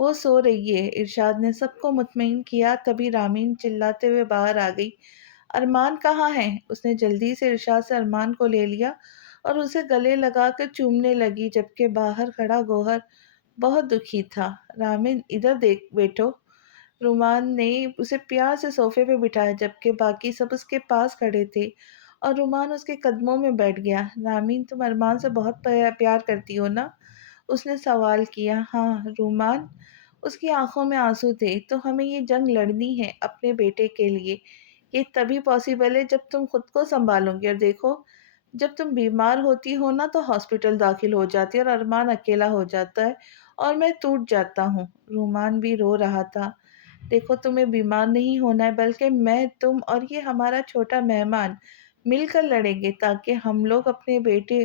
وہ سو رہی ہے، ارشاد نے سب کو مطمئن کیا۔ تبھی رامین چلاتے ہوئے باہر آ گئی۔ ارمان کہاں ہے؟ اس نے جلدی سے ارشاد سے ارمان کو لے لیا اور اسے گلے لگا کر چومنے لگی، جبکہ باہر کھڑا گوہر بہت دکھی تھا۔ رامین ادھر دیکھ بیٹھو۔ رومان نے اسے پیار سے صوفے پہ بٹھایا، جبکہ باقی سب اس کے پاس کھڑے تھے، اور رومان اس کے قدموں میں بیٹھ گیا۔ رامین، تم ارمان سے بہت پیار کرتی ہو نا؟ اس نے سوال کیا۔ ہاں رومان، اس کی آنکھوں میں آنسو تھے۔ تو ہمیں یہ جنگ لڑنی ہے اپنے بیٹے کے لیے۔ یہ تبھی پاسبل ہے جب تم خود کو سنبھالو گی، اور دیکھو جب تم بیمار ہوتی ہو نا تو ہاسپٹل داخل ہو جاتی ہے اور ارمان اکیلا ہو جاتا ہے اور میں ٹوٹ جاتا ہوں۔ رومان بھی رو رہا تھا۔ دیکھو تمہیں بیمار نہیں ہونا ہے، بلکہ میں، تم اور یہ ہمارا چھوٹا مہمان مل کر لڑیں گے تاکہ ہم لوگ اپنے بیٹے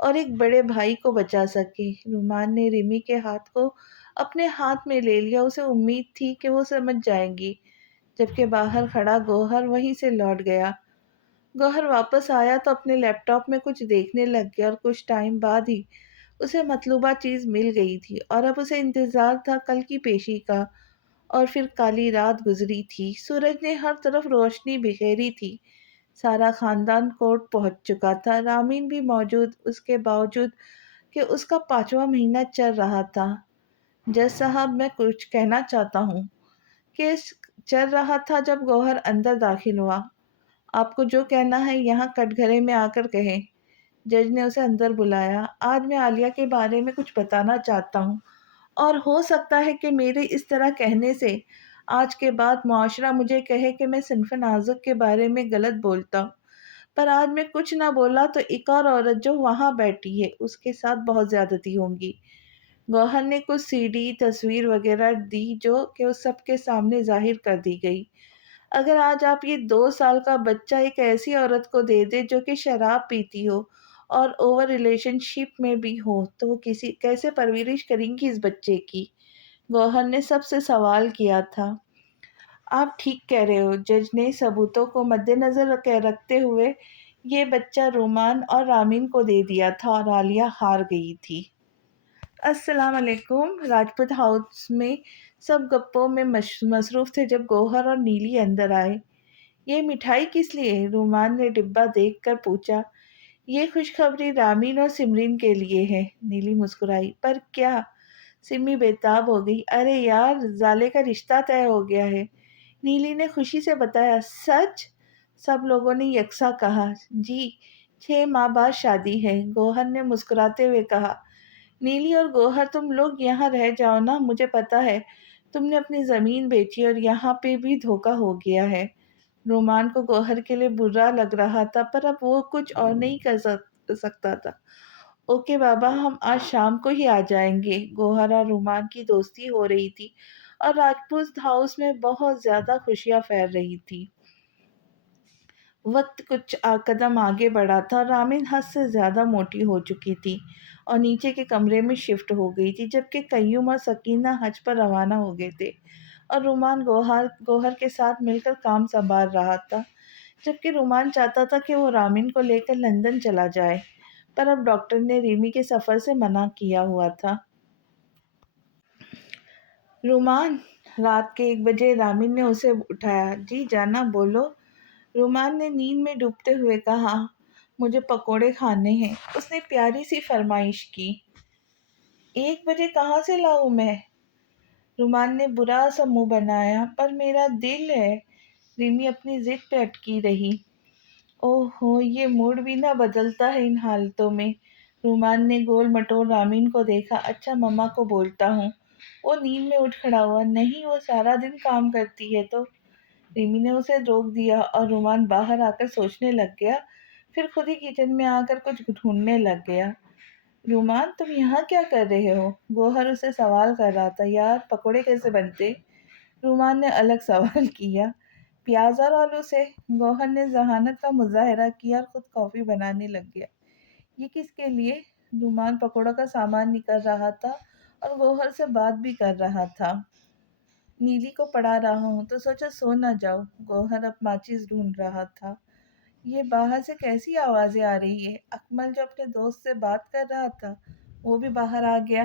اور ایک بڑے بھائی کو بچا سکیں۔ رومان نے ریمی کے ہاتھ کو اپنے ہاتھ میں لے لیا، اسے امید تھی کہ وہ سمجھ جائیں گی، جبکہ باہر کھڑا گوہر وہیں سے لوٹ گیا۔ گوہر واپس آیا تو اپنے لیپ ٹاپ میں کچھ دیکھنے لگ گیا، اور کچھ ٹائم بعد ہی اسے مطلوبہ چیز مل گئی تھی، اور اب اسے انتظار تھا کل کی پیشی کا۔ اور پھر کالی رات گزری تھی، سورج نے ہر طرف روشنی بکھیری تھی، سارا خاندان کورٹ پہنچ چکا تھا، رامین بھی موجود، اس کے باوجود کہ اس کا 5واں مہینہ چل رہا تھا۔ جج صاحب، میں کچھ کہنا چاہتا ہوں۔ کیس چل رہا تھا جب گوہر اندر داخل ہوا۔ آپ کو جو کہنا ہے یہاں کٹ گھرے میں آ کر کہیں۔ جج نے اسے اندر بلایا۔ آج میں عالیہ کے بارے میں کچھ بتانا چاہتا ہوں، اور ہو سکتا ہے کہ میرے اس طرح کہنے سے آج کے بعد معاشرہ مجھے کہے کہ میں صنف نازک کے بارے میں غلط بولتا ہوں، پر آج میں کچھ نہ بولا تو ایک اور عورت جو وہاں بیٹھی ہے اس کے ساتھ بہت زیادتی ہوں گی۔ گوہر نے کچھ سی ڈی تصویر وغیرہ دی جو کہ اس سب کے سامنے ظاہر کر دی گئی۔ اگر آج آپ یہ 2 سال کا بچہ ایک ایسی عورت کو دے دے جو کہ شراب پیتی ہو اور اوور ریلیشن شپ میں بھی ہو تو وہ کیسے پرورش کریں گی اس بچے کی؟ گوہر نے سب سے سوال کیا تھا۔ آپ ٹھیک کہہ رہے ہو، جج نے ثبوتوں کو مد نظر رکھتے ہوئے یہ بچہ رومان اور رامین کو دے دیا تھا، اور عالیہ ہار گئی تھی۔ السلام علیکم۔ راجپوت ہاؤس میں سب گپوں میں مصروف تھے جب گوہر اور نیلی اندر آئے۔ یہ مٹھائی کس لیے؟ رومان نے ڈبہ دیکھ کر پوچھا۔ یہ خوشخبری رامین اور سمرین کے لیے ہے، نیلی مسکرائی۔ پر کیا؟ سمی بےتاب ہو گئی۔ ارے یار، زالے کا رشتہ طے ہو گیا ہے، نیلی نے خوشی سے بتایا۔ سچ؟ سب لوگوں نے یکساں کہا۔ جی، 6 ماہ بعد شادی ہے، گوہر نے مسکراتے ہوئے کہا۔ نیلی اور گوہر، تم لوگ یہاں رہ جاؤ نا، مجھے پتا ہے تم نے اپنی زمین بیچی اور یہاں پہ بھی دھوکہ ہو گیا ہے۔ رومان کو گوہر کے لیے برا لگ رہا تھا، پر اب وہ کچھ اور نہیں کر سکتا تھا۔ اوکے بابا، ہم آج شام کو ہی آ جائیں گے۔ گوہر اور رومان کی دوستی ہو رہی تھی اور راجپوت ہاؤس میں بہت زیادہ خوشیاں پھیل رہی تھی۔ وقت کچھ قدم آگے بڑھا تھا، رامین حد سے زیادہ موٹی ہو چکی تھی اور نیچے کے کمرے میں شفٹ ہو گئی تھی، جبکہ قیوم اور سکینہ حج پر روانہ ہو گئے تھے، اور رومان گوہر کے ساتھ مل کر کام سنبھال رہا تھا، جبکہ رومان چاہتا تھا کہ وہ رامین کو لے کر لندن چلا جائے، پر اب ڈاکٹر نے ریمی کے سفر سے منع کیا ہوا تھا۔ رومان، رات کے 1 بجے رامین نے اسے اٹھایا۔ جی جانا، بولو۔ رومان نے نیند میں ڈوبتے ہوئے کہا۔ مجھے پکوڑے کھانے ہیں، اس نے پیاری سی فرمائش کی۔ 1 بجے کہاں سے لاؤں میں؟ رومان نے برا سا منہ بنایا۔ پر میرا دل ہے، ریمی اپنی ضد پہ اٹکی رہی۔ اوہ ہو، یہ موڈ بھی نہ بدلتا ہے ان حالتوں میں۔ رومان نے گول مٹول رامین کو دیکھا۔ اچھا، مما کو بولتا ہوں۔ وہ نیند میں اٹھ کھڑا ہوا۔ نہیں، وہ سارا دن کام کرتی ہے تو۔ ریمی نے اسے روک دیا اور رومان باہر آ کر سوچنے لگ گیا، پھر خود ہی کچن میں آ کر کچھ ڈھونڈنے لگ گیا۔ رومان، تم یہاں کیا کر رہے ہو؟ گوہر اسے سوال کر رہا تھا۔ یار، پکوڑے کیسے بنتے؟ رومان نے الگ سوال کیا۔ پیاز اور آلو سے۔ گوہر نے ذہانت کا مظاہرہ کیا اور خود کافی بنانے لگ گیا۔ یہ کس کے لیے؟ رومان پکوڑوں کا سامان نکال رہا تھا اور گوہر سے بات بھی کر رہا تھا۔ نیلی کو پڑھا رہا ہوں تو سوچا سو نہ جاؤ۔ گوہر اب ماچس ڈھونڈ رہا تھا۔ یہ باہر سے کیسی آوازیں آ رہی ہے؟ اکمل جو اپنے دوست سے بات کر رہا تھا وہ بھی باہر آ گیا۔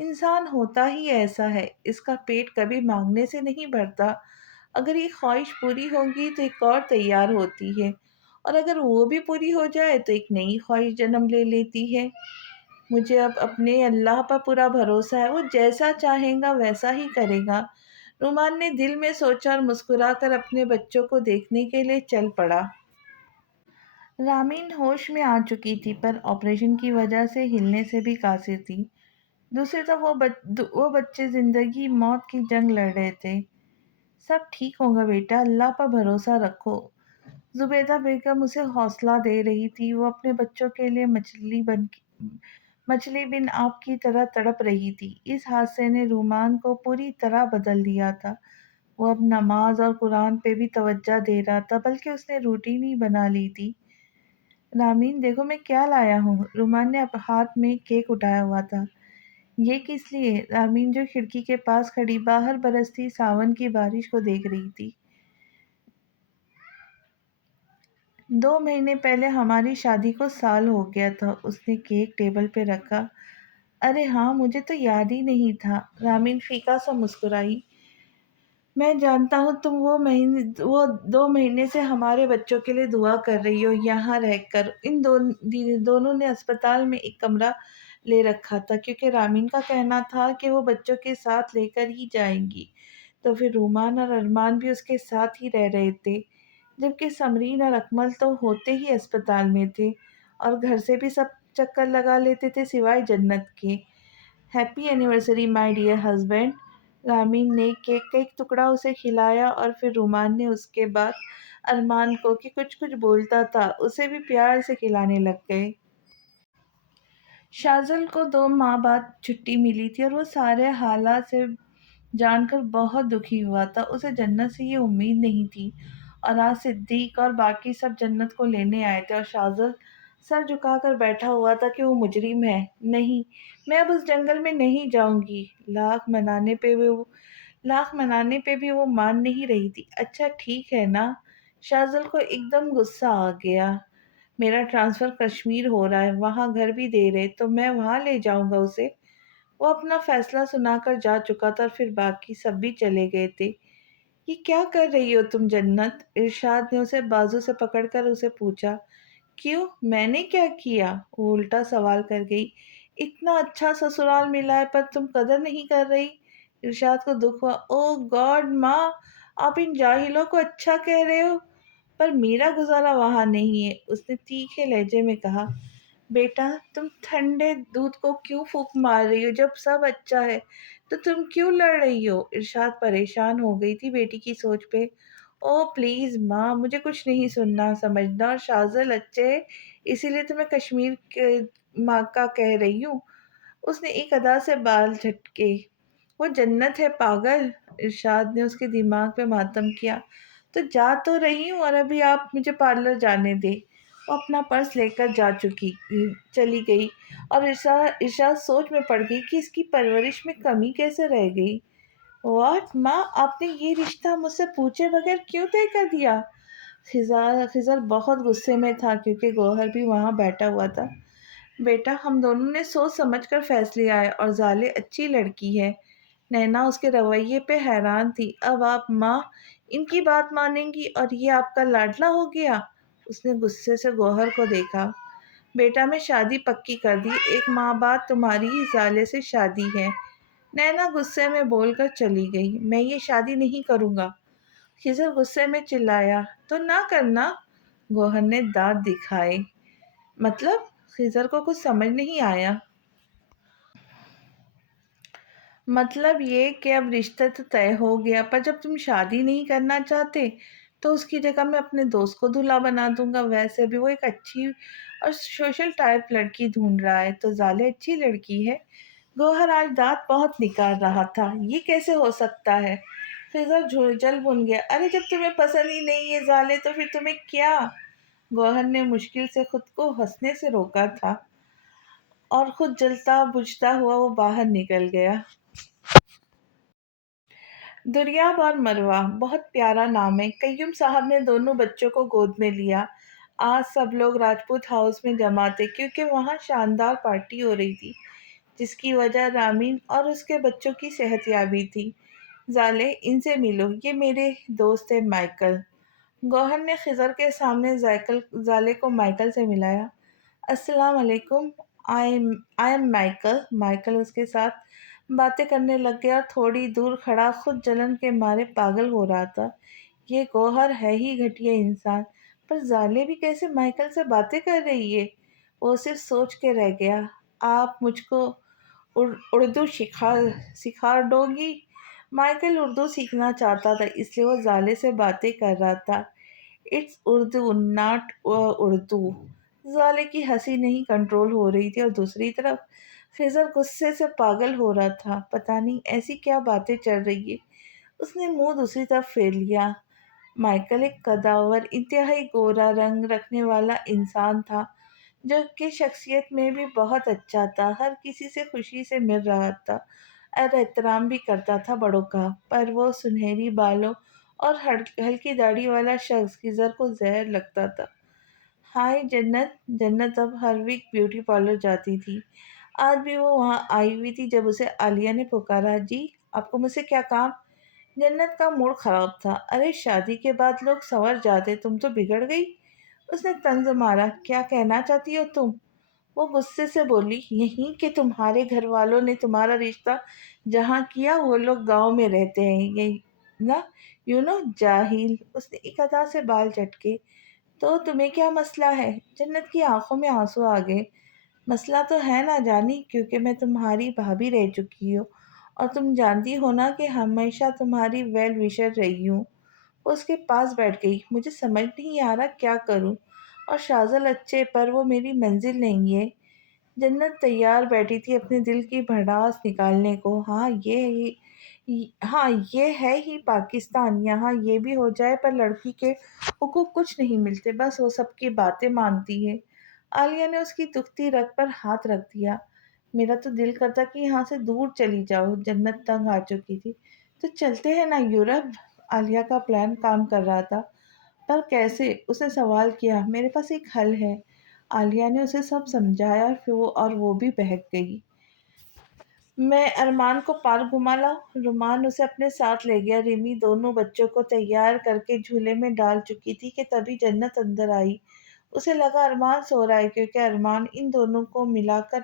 انسان ہوتا ہی ایسا ہے، اس کا پیٹ کبھی مانگنے سے نہیں بھرتا۔ اگر یہ خواہش پوری ہوگی تو ایک اور تیار ہوتی ہے، اور اگر وہ بھی پوری ہو جائے تو ایک نئی خواہش جنم لے لیتی ہے۔ مجھے اب اپنے اللہ پر پورا بھروسہ ہے، وہ جیسا چاہے گا ویسا ہی کرے گا۔ رومان نے دل میں سوچا اور مسکرا کر اپنے بچوں کو دیکھنے کے لیے چل پڑا۔ رامین ہوش میں آ چکی تھی، پر آپریشن کی وجہ سے ہلنے سے بھی قاصر تھی۔ دوسری طرف وہ بچے زندگی موت کی جنگ لڑ رہے تھے۔ سب ٹھیک ہوگا بیٹا، اللہ پر بھروسہ رکھو، زبیدہ بیگم اسے حوصلہ دے رہی تھی۔ وہ اپنے بچوں کے لیے مچھلی بن آپ کی طرح تڑپ رہی تھی۔ اس حادثے نے رومان کو پوری طرح بدل دیا تھا۔ وہ اب نماز اور قرآن پہ بھی توجہ دے رہا تھا، بلکہ اس نے روٹین ہی بنا لی تھی۔ رامین دیکھو میں کیا لایا ہوں۔ رومان نے ہاتھ میں کیک اٹھایا ہوا تھا۔ یہ کس لیے؟ رامین جو کھڑکی کے پاس کھڑی باہر برستی ساون کی بارش کو دیکھ رہی تھی۔ 2 مہینے پہلے ہماری شادی کو سال ہو گیا تھا۔ اس نے کیک ٹیبل پہ رکھا۔ ارے ہاں، مجھے تو یاد ہی نہیں تھا۔ رامین پھیکا سا مسکرائی۔ میں جانتا ہوں تم وہ 2 مہینے سے ہمارے بچوں کے لیے دعا کر رہی ہو یہاں رہ کر۔ ان دونوں نے اسپتال میں ایک کمرہ لے رکھا تھا، کیونکہ رامین کا کہنا تھا کہ وہ بچوں کے ساتھ لے کر ہی جائیں گی، تو پھر رومان اور ارمان بھی اس کے ساتھ ہی رہ رہے تھے، جبکہ سمرین اور اکمل تو ہوتے ہی اسپتال میں تھے اور گھر سے بھی سب چکر لگا لیتے تھے سوائے جنت کے۔ Happy anniversary my dear husband. Ramen نے کیک کا ایک ٹکڑا اسے کھلایا، اور پھر رومان نے اس کے بعد ارمان کو کہ کچھ بولتا تھا اسے بھی پیار سے کھلانے لگ گئے۔ شاذل کو 2 ماہ بعد چھٹی ملی تھی اور وہ سارے حالات سے جان کر بہت دکھی ہوا تھا۔ اسے جنت سے یہ امید نہیں تھی، اور آج صدیق اور باقی سب جنت کو لینے آئے تھے، اور شاذل سر جھکا کر بیٹھا ہوا تھا کہ وہ مجرم ہے۔ نہیں، میں اب اس جنگل میں نہیں جاؤں گی۔ لاکھ منانے پہ بھی وہ مان نہیں رہی تھی۔ اچھا ٹھیک ہے نا۔ شاذل کو ایک دم غصہ آ گیا۔ میرا ٹرانسفر کشمیر ہو رہا ہے، وہاں گھر بھی دے رہے، تو میں وہاں لے جاؤں گا اسے۔ وہ اپنا فیصلہ سنا کر جا چکا تھا، اور پھر باقی سب بھی چلے گئے تھے۔ یہ کیا کر رہی ہو تم جنت؟ ارشاد نے اسے بازو سے پکڑ کر اسے پوچھا۔ کیوں، میں نے کیا کیا؟ وہ الٹا سوال کر گئی۔ اتنا اچھا سسرال ملا ہے پر تم قدر نہیں کر رہی؟ ارشاد کو دکھ ہوا۔ او گاڈ ماں، آپ ان جاہلوں کو اچھا کہہ رہے ہو، پر میرا گزارا وہاں نہیں ہے۔ اس نے تیکھے لہجے میں کہا۔ بیٹا، تم ٹھنڈے دودھ کو کیوں پھونک مار رہی ہو؟ جب سب اچھا ہے تو تم کیوں لڑ رہی ہو؟ ارشاد پریشان ہو گئی تھی بیٹی کی سوچ پہ۔ او پلیز ماں، مجھے کچھ نہیں سننا سمجھنا، اور شاذل اچھے ہے اسی لیے تو میں کشمیر کے ماں کا کہہ رہی ہوں۔ اس نے ایک ادا سے بال جھٹکے۔ وہ جنت ہے پاگل۔ ارشاد نے اس کے دماغ پہ ماتم کیا۔ تو جا تو رہی ہوں، اور ابھی آپ مجھے پارلر جانے دے۔ وہ اپنا پرس لے کر چلی گئی، اور ارشاد سوچ میں پڑ گئی کہ اس کی پرورش میں کمی کیسے رہ گئی۔ واٹ ماں، آپ نے یہ رشتہ مجھ سے پوچھے بغیر کیوں طے کر دیا؟ خضر بہت غصے میں تھا، کیونکہ گوہر بھی وہاں بیٹھا ہوا تھا۔ بیٹا، ہم دونوں نے سوچ سمجھ کر فیصلے آئے، اور زالے اچھی لڑکی ہے۔ نینا اس کے رویے پہ حیران تھی۔ اب آپ ماں ان کی بات مانیں گی اور یہ آپ کا لاڈلا ہو گیا؟ اس نے غصے سے گوہر کو دیکھا۔ بیٹا، میں شادی پکی کر دی، 1 ماہ بعد تمہاری ہی زالے سے شادی ہے۔ نینا غصے میں بول کر چلی گئی۔ میں یہ شادی نہیں کروں گا۔ خضر غصے میں چلایا۔ تو نہ کرنا۔ گوہر نے دانت دکھائے۔ مطلب؟ خضر کو کچھ سمجھ نہیں آیا۔ مطلب یہ کہ اب رشتہ تو طے ہو گیا، پر جب تم شادی نہیں کرنا چاہتے تو اس کی جگہ میں اپنے دوست کو دلہا بنا دوں گا۔ ویسے بھی وہ ایک اچھی اور سوشل ٹائپ لڑکی ڈھونڈ رہا ہے، تو زالے اچھی لڑکی ہے۔ گوہر آج دانت بہت نکال رہا تھا۔ یہ کیسے ہو سکتا ہے؟ خضر جل بن گیا۔ ارے جب تمہیں پسند ہی نہیں ہے زالے تو پھر تمہیں کیا؟ گوہر نے مشکل سے خود کو ہنسنے سے روکا تھا، اور خود جلتا بجھتا ہوا وہ باہر نکل گیا۔ دریاب اور مروہ بہت پیارا نام ہے۔ قیوم صاحب نے دونوں بچوں کو گود میں لیا۔ آج سب لوگ راجپوت ہاؤس میں جمع تھے، کیونکہ وہاں شاندار پارٹی ہو رہی تھی، جس کی وجہ رامین اور اس کے بچوں کی صحت یابی تھی۔ زالے، ان سے ملو، یہ میرے دوست ہے مائیکل۔ گوہر نے خضر کے سامنے زالے کو مائیکل سے ملایا۔ السلام علیکم، آئی ایم مائیکل۔ مائیکل اس کے ساتھ باتیں کرنے لگ گیا اور تھوڑی دور کھڑا خود جلن کے مارے پاگل ہو رہا تھا۔ یہ گوہر ہے ہی گھٹیا انسان، پر زالے بھی کیسے مائیکل سے باتیں کر رہی ہے؟ وہ صرف سوچ کے رہ گیا۔ آپ مجھ کو اردو سکھا دو گی؟ مائیکل اردو سیکھنا چاہتا تھا، اس لیے وہ زالے سے باتیں کر رہا تھا۔ It's Urdu not Urdu. زالے کی ہنسی نہیں کنٹرول ہو رہی تھی اور دوسری طرف خضر غصے سے پاگل ہو رہا تھا۔ پتہ نہیں ایسی کیا باتیں چل رہی ہے۔ اس نے منہ دوسری طرف پھیر لیا۔ مائیکل ایک قداور، انتہائی گورا رنگ رکھنے والا انسان تھا جو کہ شخصیت میں بھی بہت اچھا تھا، ہر کسی سے خوشی سے مل رہا تھا اور احترام بھی کرتا تھا بڑوں کا، پر وہ سنہری بالوں اور ہلکی داڑھی والا شخص خضر کو زہر لگتا تھا۔ ہائے جنت۔ جنت اب ہر ویک بیوٹی پارلر جاتی تھی۔ آج بھی وہ وہاں آئی ہوئی تھی جب اسے عالیہ نے پکارا۔ جی، آپ کو مجھ سے کیا کام؟ جنت کا موڈ خراب تھا۔ ارے شادی کے بعد لوگ سنور جاتے، تم تو بگڑ گئی۔ اس نے طنز مارا۔ کیا کہنا چاہتی ہو تم؟ وہ غصے سے بولی۔ یہی کہ تمہارے گھر والوں نے تمہارا رشتہ جہاں کیا وہ لوگ گاؤں میں رہتے ہیں، یہ نا، جاہل۔ اس نے ایک ادا سے بال چٹکے۔ تو تمہیں کیا مسئلہ ہے؟ جنت کی آنکھوں میں آنسو آ گئے۔ مسئلہ تو ہے نا جانی، کیونکہ میں تمہاری بھابھی رہ چکی ہوں اور تم جانتی ہو نا کہ ہمیشہ تمہاری ویل وشر رہی ہوں۔ وہ اس کے پاس بیٹھ گئی۔ مجھے سمجھ نہیں آ رہا کیا کروں، اور شازل اچھے، پر وہ میری منزل نہیں ہے۔ جنت تیار بیٹھی تھی اپنے دل کی بھڑاس نکالنے کو۔ ہاں یہ ہے ہی پاکستان، یہاں یہ بھی ہو جائے پر لڑکی کے حقوق کچھ نہیں ملتے، بس وہ سب کی باتیں مانتی ہے۔ عالیہ نے اس کی دکھتی رگ پر ہاتھ رکھ دیا۔ میرا تو دل کرتا کہ یہاں سے دور چلی جاؤ۔ جنت تنگ آ چکی تھی۔ تو چلتے ہیں نا یورپ؟ عالیہ کا پلان کام کر رہا تھا، پر کیسے؟ اس نے سوال کیا۔ میرے پاس ایک حل ہے۔ عالیہ نے اسے سب سمجھایا اور وہ بھی بہک گئی۔ میں ارمان کو پارک گھما لاؤں؟ رومان اسے اپنے ساتھ لے گیا۔ ریمی دونوں بچوں کو تیار کر کے جھولے میں ڈال چکی تھی کہ تبھی جنت اندر آئی۔ اسے لگا ارمان سو رہا ہے، کیونکہ ارمان ان دونوں کو ملا کر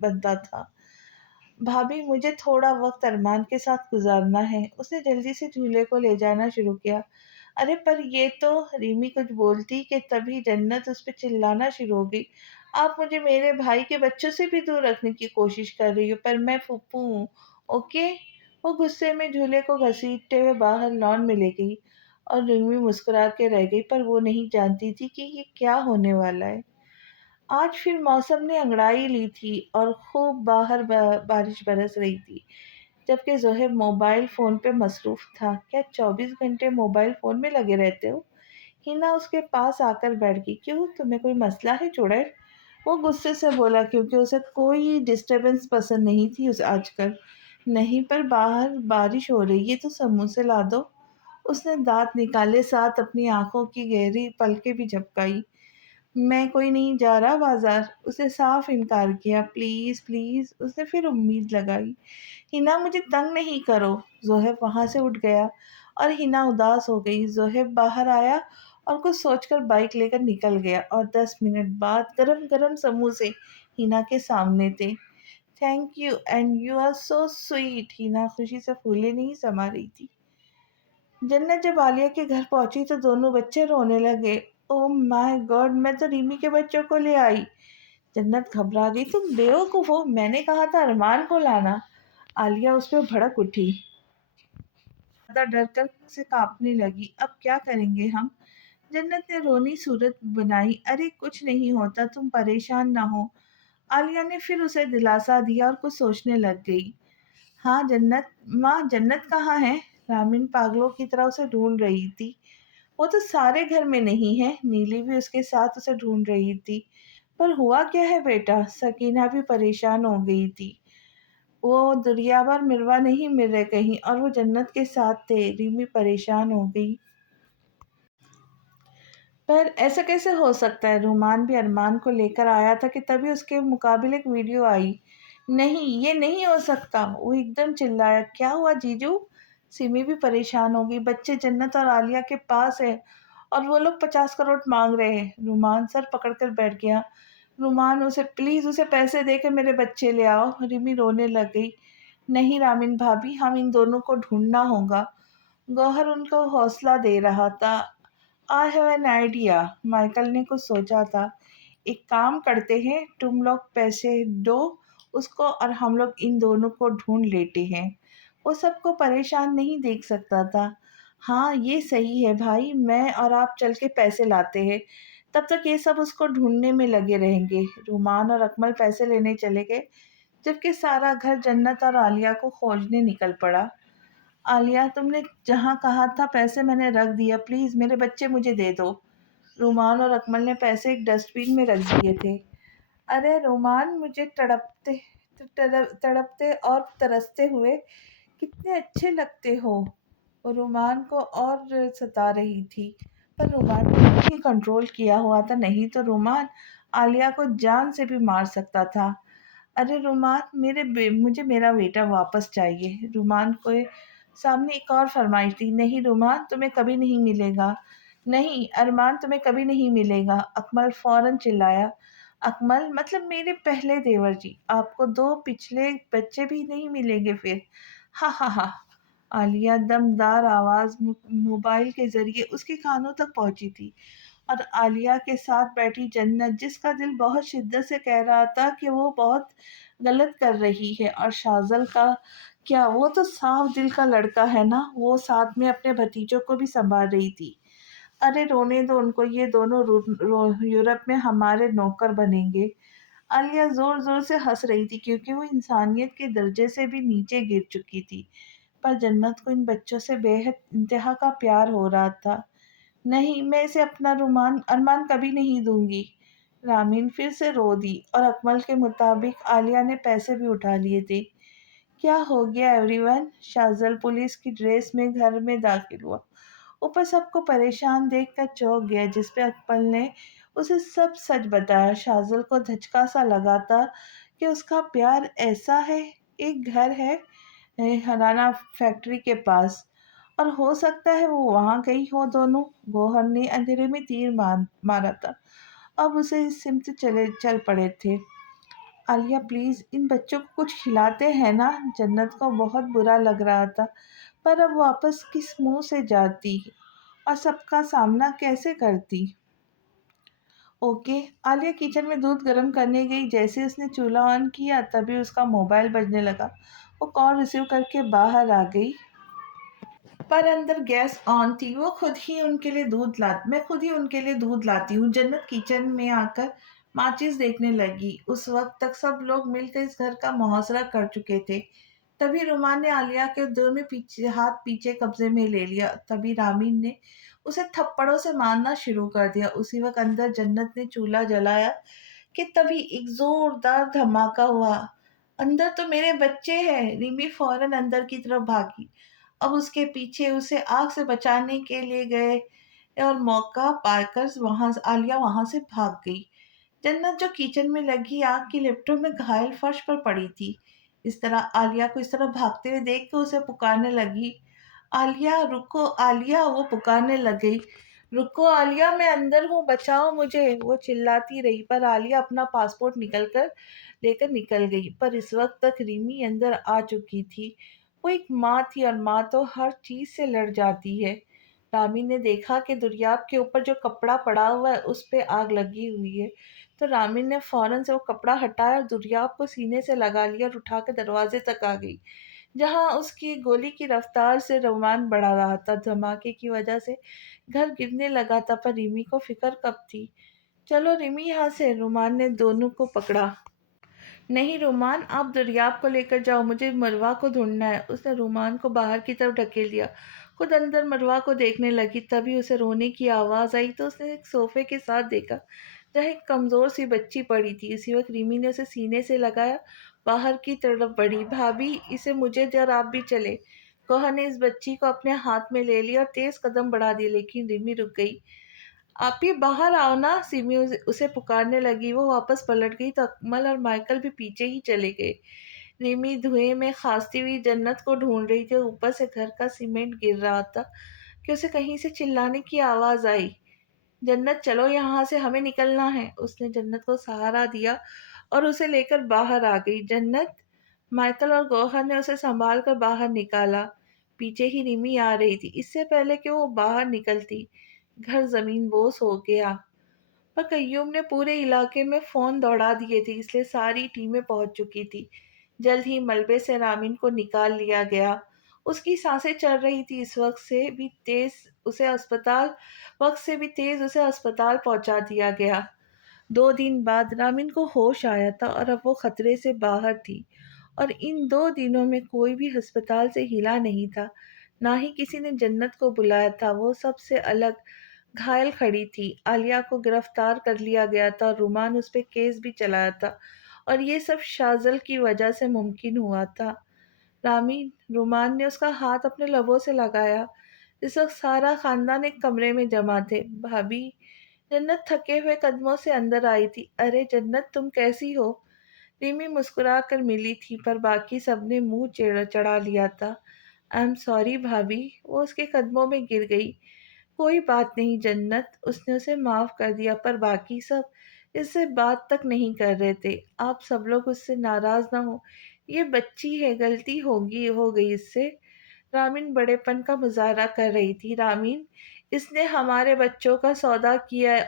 بنتا تھا۔ بھابھی، مجھے تھوڑا وقت ارمان کے ساتھ گزارنا ہے۔ اس نے جلدی سے جھولے کو لے جانا شروع کیا۔ ارے پر یہ تو، ریمی کچھ بولتی کہ تبھی جنت اس پہ چلانا شروع ہو گئی۔ آپ مجھے میرے بھائی کے بچوں سے بھی دور رکھنے کی کوشش کر رہی ہو، پر میں پھوپھو ہوں، اوکے؟ وہ غصے میں جھولے کو گھسیٹتے ہوئے باہر لان میں لے گئی اور ریمی مسکرا کے رہ گئی، پر وہ نہیں جانتی تھی کہ یہ کیا ہونے والا ہے۔ آج پھر موسم نے انگڑائی لی تھی اور خوب باہر بارش برس رہی تھی، جبکہ زہیب موبائل فون پہ مصروف تھا۔ کیا 24 گھنٹے موبائل فون میں لگے رہتے ہو؟ ہینا اس کے پاس آ کر بیٹھ گئی۔ کیوں، تمہیں کوئی مسئلہ ہے چڑیل؟ وہ غصے سے بولا، کیونکہ اسے کوئی ڈسٹربنس پسند نہیں تھی آج کل۔ نہیں، پر باہر بارش ہو رہی ہے تو سموسے لا دو۔ اس نے دانت نکالے، ساتھ اپنی آنکھوں کی گہری پلکیں بھی جھپکائی۔ میں کوئی نہیں جا رہا بازار۔ اس نے صاف انکار کیا۔ پلیز پلیز، اس نے پھر امید لگائی۔ ہینا مجھے تنگ نہیں کرو۔ زہیب وہاں سے اٹھ گیا اور ہینا اداس ہو گئی۔ زہیب باہر آیا اور کچھ سوچ کر بائک لے کر نکل گیا، اور 10 منٹ بعد گرم گرم سموسے ہینا کے سامنے تھے۔ Thank you and you are so sweet. Hina خوشی سے پھولے نہیں سما رہی تھی۔ جنت جب عالیہ کے گھر پہنچی تو دونوں بچے رونے لگے۔ او مائی گاڈ، میں تو ریمی کے بچوں کو لے آئی۔ جنت گھبرا گئی۔ تم بیوقوف ہو، میں نے کہا تھا ارمان کو لانا۔ عالیہ اس پہ بھڑک اٹھی، زیادہ ڈر کر سے کانپنے لگی۔ اب کیا کریں گے ہم؟ جنت نے رونی صورت بنائی۔ ارے کچھ نہیں ہوتا، تم پریشان نہ ہو۔ عالیہ نے پھر اسے دلاسا دیا اور کچھ سوچنے لگ گئی۔ ہاں جنت، ماں جنت کہاں ہے؟ رامین پاگلوں کی طرح اسے ڈھونڈ رہی تھی۔ وہ تو سارے گھر میں نہیں ہے، نیلی بھی اس کے ساتھ اسے ڈھونڈ رہی تھی۔ پر ہوا کیا ہے بیٹا؟ سکینہ بھی پریشان ہو گئی تھی۔ وہ دریابر مروا نہیں مل رہے کہیں، اور وہ جنت کے ساتھ تھے۔ ریمی پریشان ہو گئی۔ پر ایسا کیسے ہو سکتا ہے؟ رومان بھی ارمان کو لے کر آیا تھا کہ تبھی اس کے مقابل ایک ویڈیو آئی نہیں یہ نہیں ہو سکتا، وہ ایک دم چلایا۔ کیا ہوا جیجو؟ سمی بھی پریشان ہو گئی۔ بچے جنت اور عالیہ کے پاس ہے اور وہ لوگ 50 کروڑ مانگ رہے ہیں۔ رومان سر پکڑ کر بیٹھ گیا۔ رومان اسے پلیز اسے پیسے دے کے میرے بچے لے آؤ۔ ریمی رونے لگ گئی۔ نہیں رامین بھابھی، ہم ان دونوں کو ڈھونڈنا ہوگا۔ گوہر ان کو حوصلہ دے رہا تھا۔ I have an idea, Michael نے کچھ سوچا تھا۔ ایک کام کرتے ہیں، تم لوگ پیسے دو اس کو اور ہم لوگ ان دونوں کو ڈھونڈ لیتے ہیں۔ وہ سب کو پریشان نہیں دیکھ سکتا تھا۔ ہاں یہ صحیح ہے بھائی، میں اور آپ چل کے پیسے لاتے ہیں، تب تک یہ سب اس کو ڈھونڈنے میں لگے رہیں گے۔ رومان اور اکمل پیسے لینے چلے گئے، جبکہ سارا گھر جنت اور عالیہ کو کھوجنے نکل پڑا۔ عالیہ تم نے جہاں کہا تھا پیسے میں نے رکھ دیا، پلیز میرے بچے مجھے دے دو۔ رومان اور اکمل نے پیسے ایک ڈسٹ بین میں رکھ دیے تھے۔ ارے رومان، مجھے تڑپتے اور ترستے ہوئے کتنے اچھے لگتے ہو، وہ رومان کو اور ستا رہی تھی، پر رومان نے ہی کنٹرول کیا ہوا تھا، نہیں تو رومان عالیہ کو جان سے بھی مار سکتا تھا۔ ارے رومان، مجھے میرا بیٹا واپس چاہیے۔ رومان کو سامنے ایک اور فرمائش تھی۔ نہیں رومان، تمہیں کبھی نہیں ملے گا۔ نہیں ارمان، تمہیں کبھی نہیں ملے گا، اکمل فوراً چلایا۔ اکمل مطلب میرے پہلے دیور جی، آپ کو دو پچھلے بچے بھی نہیں ملیں گے پھر؟ ہاں ہاں ہاں۔ عالیہ دمدار آواز موبائل کے ذریعے اس کے کانوں تک پہنچی تھی، اور عالیہ کے ساتھ بیٹھی جنت، جس کا دل بہت شدت سے کہہ رہا تھا کہ وہ بہت غلط کر رہی ہے، اور شازل کا کیا، وہ تو صاف دل کا لڑکا ہے نا، وہ ساتھ میں اپنے بھتیجوں کو بھی سنبھال رہی تھی۔ ارے رونے دو ان کو، یہ دونوں یورپ میں ہمارے نوکر بنیں گے۔ عالیہ زور زور سے ہنس رہی تھی کیونکہ وہ انسانیت کے درجے سے بھی نیچے گر چکی تھی، پر جنت کو ان بچوں سے بے حد انتہا کا پیار ہو رہا تھا۔ نہیں، میں اسے اپنا ارمان کبھی نہیں دوں گی۔ رامین پھر سے رو دی، اور اکمل کے مطابق عالیہ نے پیسے بھی اٹھا لیے تھے۔ کیا ہو گیا ایوری ون؟ شازل پولیس کی ڈریس میں گھر میں داخل ہوا، اوپر سب کو پریشان دیکھ کر چونک گیا، جس پہ اکمل نے اسے سب سچ بتایا۔ شازل کو دھچکا سا لگا تھا کہ اس کا پیار ایسا ہے، ایک گھر ہے ہرانا فیکٹری کے پاس، اور ہو سکتا ہے وہ وہاں گئی ہو دونوں۔ گوہر نے اندھیرے میں تیر مارا تھا، اب اسے اس سمت چل پڑے تھے۔ عالیہ پلیز ان بچوں کو کچھ کھلاتے ہیں نا؟ جنت کو بہت برا لگ رہا تھا، پر اب واپس کس منہ سے جاتی اور سب کا سامنا کیسے کرتی؟ اوکے۔ عالیہ کچن میں دودھ گرم کرنے گئی، جیسے اس نے چولہا آن کیا تبھی اس کا موبائل بجنے لگا۔ وہ کال ریسیو کر کے باہر آ گئی، پر اندر گیس آن تھی۔ میں خود ہی ان کے لیے دودھ لاتی ہوں۔ جنت کچن میں آ کر ماچس دیکھنے لگی۔ اس وقت تک سب لوگ مل کر اس گھر کا محاصرہ کر چکے تھے۔ تبھی رومان نے عالیہ کے دونوں ہاتھ پیچھے قبضے میں لے لیا، تبھی رامین نے اسے تھپڑوں سے مارنا شروع کر دیا۔ اسی وقت اندر جنت نے چولہا جلایا کہ تبھی ایک زوردار دھماکہ ہوا۔ اندر تو میرے بچے ہیں! ریمی فوراً اندر کی طرف بھاگی، اب اس کے پیچھے اسے آگ سے بچانے کے لیے گئے، اور موقع پا کر عالیہ وہاں سے بھاگ گئی۔ جنت جو کچن میں لگی آگ کی لپٹوں میں گھائل فرش پر پڑی تھی، اس طرح عالیہ کو اس طرح بھاگتے ہوئے دیکھ کے اسے پکارنے لگی، عالیہ رکو عالیہ! وہ پکارنے لگی، رکو عالیہ، میں اندر ہوں، بچاؤ مجھے! وہ چلاتی رہی، پر عالیہ اپنا پاسپورٹ لے کر نکل گئی۔ پر اس وقت تک ریمی اندر آ چکی تھی۔ وہ ایک ماں تھی، اور ماں تو ہر چیز سے لڑ جاتی ہے۔ رامین نے دیکھا کہ دریاب کے اوپر جو کپڑا پڑا ہوا ہے اس پہ آگ لگی ہوئی ہے، تو رامین نے فوراً سے وہ کپڑا ہٹایا اور دریاب کو سینے سے لگا لیا، اور اٹھا کے دروازے تک آ گئی، جہاں اس کی گولی کی رفتار سے رومان بڑھا رہا تھا۔ دھماکے کی وجہ سے گھر گرنے لگا تھا، پر ریمی کو فکر کب تھی؟ چلو ریمی یہاں سے! رومان نے دونوں کو پکڑا۔ نہیں رومان، آپ دریاب کو لے کر جاؤ، مجھے مروہ کو ڈھونڈنا ہے۔ اس نے رومان کو باہر کی طرف ڈھکیل دیا، خود اندر مروہ کو دیکھنے لگی۔ تبھی اسے رونے کی آواز آئی تو اس نے ایک صوفے کے ساتھ دیکھا جہاں ایک کمزور سی بچی پڑی تھی۔ اسی وقت ریمی نے اسے سینے سے لگایا، باہر کی طرف بڑھی۔ بھابھی اسے مجھے دے اور آپ بھی چلے۔ گوہر نے اس بچی کو اپنے ہاتھ میں لے لیا اور تیز قدم بڑھا دیے، لیکن ریمی رک گئی۔ آپ بھی باہر آؤ نا، سیمی اسے پکارنے لگی۔ وہ واپس پلٹ گئی تو اکمل اور مائیکل بھی پیچھے ہی چلے گئے۔ ریمی دھوئیں میں کھانستی ہوئی جنت کو ڈھونڈ رہی تھی اور اوپر سے گھر کا سیمنٹ گر رہا تھا کہ اسے کہیں سے چلانے کی آواز آئی۔ جنت چلو یہاں سے، ہمیں نکلنا ہے۔ اس نے جنت کو سہارا دیا اور اسے لے کر باہر آ گئی۔ جنت، مائیکل اور گوہر نے اسے سنبھال کر باہر نکالا۔ پیچھے ہی ریمی آ رہی تھی۔ اس سے پہلے کہ وہ باہر نکلتی گھر زمین بوس ہو گیا۔ پر قیوم نے پورے علاقے میں فون دوڑا دیے تھے، اس لیے ساری ٹیمیں پہنچ چکی تھی۔ جلد ہی ملبے سے رامین کو نکال لیا گیا۔ اس کی سانسیں چل رہی تھی۔ اس وقت سے بھی تیز اسے اسپتال پہنچا دیا گیا۔ 2 دن بعد رامین کو ہوش آیا تھا اور اب وہ خطرے سے باہر تھی، اور ان 2 دنوں میں کوئی بھی ہسپتال سے ہلا نہیں تھا، نہ ہی کسی نے جنت کو بلایا تھا۔ وہ سب سے الگ گھائل کھڑی تھی۔ عالیہ کو گرفتار کر لیا گیا تھا اور رومان اس پہ کیس بھی چلایا تھا، اور یہ سب شازل کی وجہ سے ممکن ہوا تھا۔ رامین، رومان نے اس کا ہاتھ اپنے لبوں سے لگایا۔ اس وقت سارا خاندان ایک کمرے میں جمع تھے۔ بھابھی جنت تھکے ہوئے قدموں سے اندر آئی تھی۔ ارے جنت، تم کیسی ہو؟ ریمی مسکرا کر ملی تھی، پر باقی سب نے منہ چڑھا لیا تھا۔ آئی ایم سوری بھابھی۔ وہ اس کے قدموں میں گر گئی۔ کوئی بات نہیں جنت، اس نے اسے معاف کر دیا، پر باقی سب اس سے بات تک نہیں کر رہے تھے۔ آپ سب لوگ اس سے ناراض نہ ہو، یہ بچی ہے، غلطی ہو گئی اس سے۔ رامین بڑے پن کا مظاہرہ کر رہی تھی۔ رامین، اس نے ہمارے بچوں کا سودا کیا ہے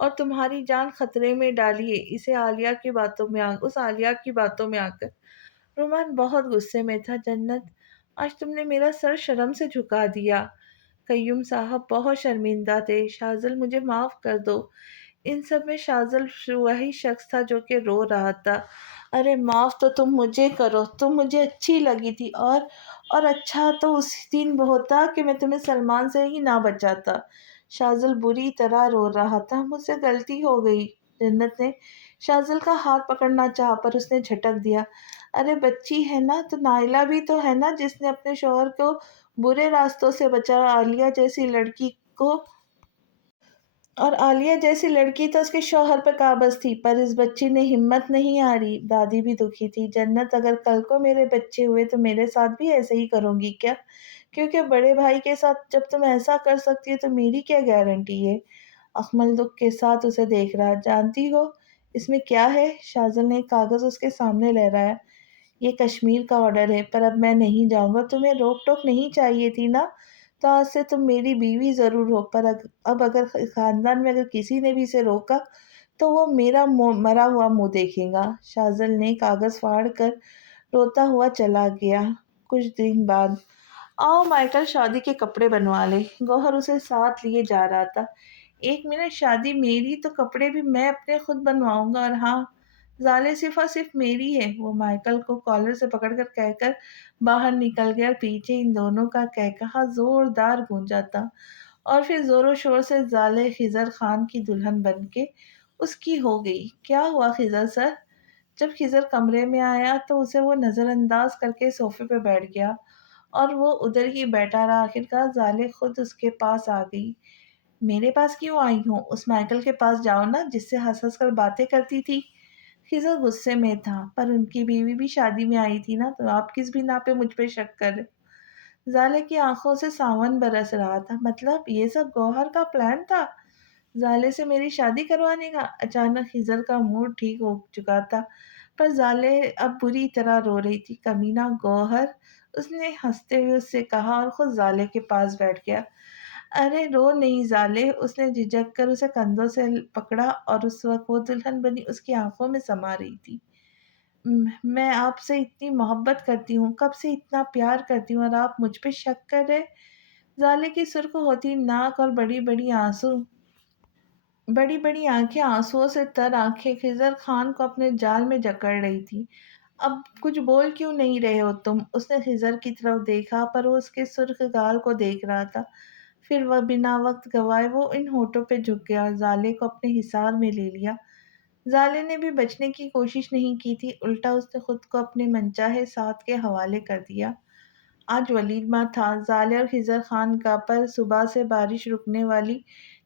اور تمہاری جان خطرے میں ڈالی ہے، اس عالیہ کی باتوں میں آ کر۔ رومان بہت غصے میں تھا۔ جنت، آج تم نے میرا سر شرم سے جھکا دیا۔ قیوم صاحب بہت شرمندہ تھے۔ شازل، مجھے معاف کر دو۔ ان سب میں شازل وہی شخص تھا جو کہ رو رہا تھا۔ ارے معاف تو تم مجھے کرو، تم مجھے اچھی لگی تھی، اور اچھا تو اس دن ہوتا کہ میں تمہیں سلمان سے ہی نہ بچاتا۔ شازل بری طرح رو رہا تھا۔ مجھ سے غلطی ہو گئی۔ جنت نے شازل کا ہاتھ پکڑنا چاہا، پر اس نے جھٹک دیا۔ ارے بچی ہے نا، تو نائلہ بھی تو ہے نا، جس نے اپنے شوہر کو برے راستوں سے بچا۔ عالیہ جیسی لڑکی تو اس کے شوہر پہ قابض تھی، پر اس بچی نے ہمت نہیں ہاری۔ دادی بھی دکھی تھی۔ جنت، اگر کل کو میرے بچے ہوئے تو میرے ساتھ بھی ایسے ہی کروں گی کیا؟ کیونکہ بڑے بھائی کے ساتھ جب تم ایسا کر سکتی ہے تو میری کیا گارنٹی ہے؟ اکمل دکھ کے ساتھ اسے دیکھ رہا۔ جانتی ہو اس میں کیا ہے؟ شازل نے ایک کاغذ اس کے سامنے لہرایا۔ یہ کشمیر کا آرڈر ہے، پر اب میں نہیں جاؤں گا۔ تمہیں روک ٹوک نہیں چاہیے تھی نا، تو آج سے تم میری بیوی ضرور ہو، پر اب اگر خاندان میں اگر کسی نے بھی اسے روکا تو وہ میرا مرا ہوا منہ دیکھے گا۔ شازل نے کاغذ پھاڑ کر روتا ہوا چلا گیا۔ کچھ دن بعد، آؤ مائیکل شادی کے کپڑے بنوا لے۔ گوہر اسے ساتھ لیے جا رہا تھا۔ 1 منٹ، شادی میری تو کپڑے بھی میں اپنے خود بنواؤں گا، اور ہاں، زالے صرف اور صرف میری ہے۔ وہ مائیکل کو کالر سے پکڑ کر کہہ کر باہر نکل گیا، اور پیچھے ان دونوں کا کہکہا زوردار گونجا تھا، اور پھر زور و شور سے زالے خضر خان کی دلہن بن کے اس کی ہو گئی۔ کیا ہوا خضر سر؟ جب خضر کمرے میں آیا تو اسے وہ نظر انداز کر کے صوفے پہ بیٹھ گیا، اور وہ ادھر ہی بیٹھا رہا۔ آخرکار زالے خود اس کے پاس آ گئی۔ میرے پاس کیوں آئی ہوں؟ اس مائیکل کے پاس جاؤ نا، جس سے ہنس ہنس کر باتیں کرتی تھی۔ خضر غصے میں تھا، پر ان کی بیوی بھی شادی میں آئی تھی نا، تو آپ کس بنا پہ مجھ پہ شک کر رہے؟ زالے کی آنکھوں سے ساون برس رہا تھا۔ مطلب یہ سب گوہر کا پلان تھا، زالے سے میری شادی کروانے کا؟ اچانک خضر کا موڈ ٹھیک ہو چکا تھا، پر زالے اب بری طرح رو رہی تھی۔ کمینہ گوہر، اس نے ہنستے ہوئے اس سے کہا، اور خود زالے کے پاس بیٹھ گیا۔ ارے رو نہیں زالے، اس نے جھجک کر اسے کندھوں سے پکڑا، اور اس وقت وہ دلہن بنی اس کی آنکھوں میں سما رہی تھی۔ میں آپ سے اتنی محبت کرتی ہوں، کب سے اتنا پیار کرتی ہوں، اور آپ مجھ پہ شک کر رہے؟ زالے کی سرخ ہوتی ناک اور بڑی بڑی آنکھیں، آنسوؤں سے تر آنکھیں خضر خان کو اپنے جال میں جکڑ رہی تھی۔ اب کچھ بول کیوں نہیں رہے ہو تم؟ اس نے خضر کی طرف دیکھا، پر وہ اس کے سرخ گال کو دیکھ رہا تھا۔ پھر وہ بنا وقت گوائے وہ ان ہونٹوں پہ جھک گیا اور زالے کو اپنے حصار میں لے لیا۔ زالے نے بھی بچنے کی کوشش نہیں کی تھی، الٹا اس نے خود کو اپنے منچاہے ساتھ کے حوالے کر دیا۔ آج ولیمہ تھا۔ زالے اور خضر خان کا، پر صبح سے بارش رکنے والی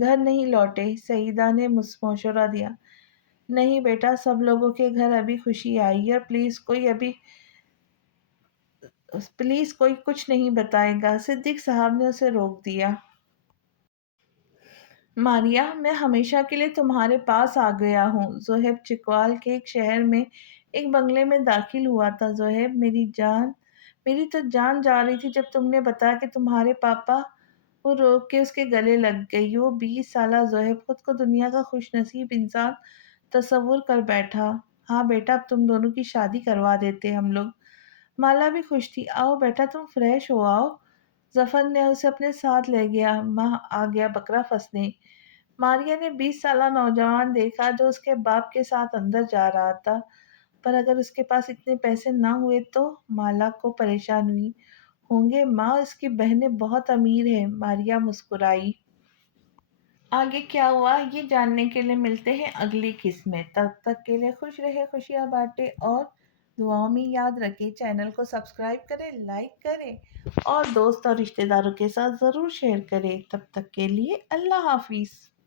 گھر نہیں لوٹے۔ سعیدہ نے مشورہ دیا۔ نہیں بیٹا، سب لوگوں کے گھر ابھی خوشی آئی ہے، پلیز کوئی کچھ نہیں بتائے گا۔ صدیق صاحب نے اسے روک دیا۔ ماریا، میں ہمیشہ کے لیے تمہارے پاس آ گیا ہوں۔ زہیب چکوال کے ایک شہر میں ایک بنگلے میں داخل ہوا تھا۔ زہیب، میری تو جان جا رہی تھی جب تم نے بتایا کہ تمہارے پاپا۔ وہ رو کے اس کے گلے لگ گئی۔ وہ 20 سالہ زہیب خود کو دنیا کا خوش نصیب انسان تصور کر بیٹھا۔ ہاں بیٹا، اب تم دونوں کی شادی کروا دیتے ہم لوگ۔ مالا بھی خوش تھی۔ آؤ بیٹا، تم فریش ہو آؤ۔ ظفر نے اسے اپنے ساتھ لے گیا۔ ماہ آ گیا بکرا پھنسنے۔ ماریا نے 20 سالہ نوجوان دیکھا جو اس کے باپ کے ساتھ اندر جا رہا تھا، پر اگر اس کے پاس اتنے پیسے نہ ہوئے تو؟ مالا کو پریشان ہوئی۔ ہوں گے ماں، اس کی بہنیں بہت امیر ہیں۔ ماریا مسکرائی۔ آگے کیا ہوا یہ جاننے کے لیے ملتے ہیں اگلی قسط میں۔ تب تک کے لیے خوش رہے، خوشیاں بانٹے اور دعاؤں میں یاد رکھیں۔ چینل کو سبسکرائب کریں، لائک کریں اور دوست اور رشتہ داروں کے ساتھ ضرور شیئر کریں۔ تب تک کے لیے اللہ حافظ۔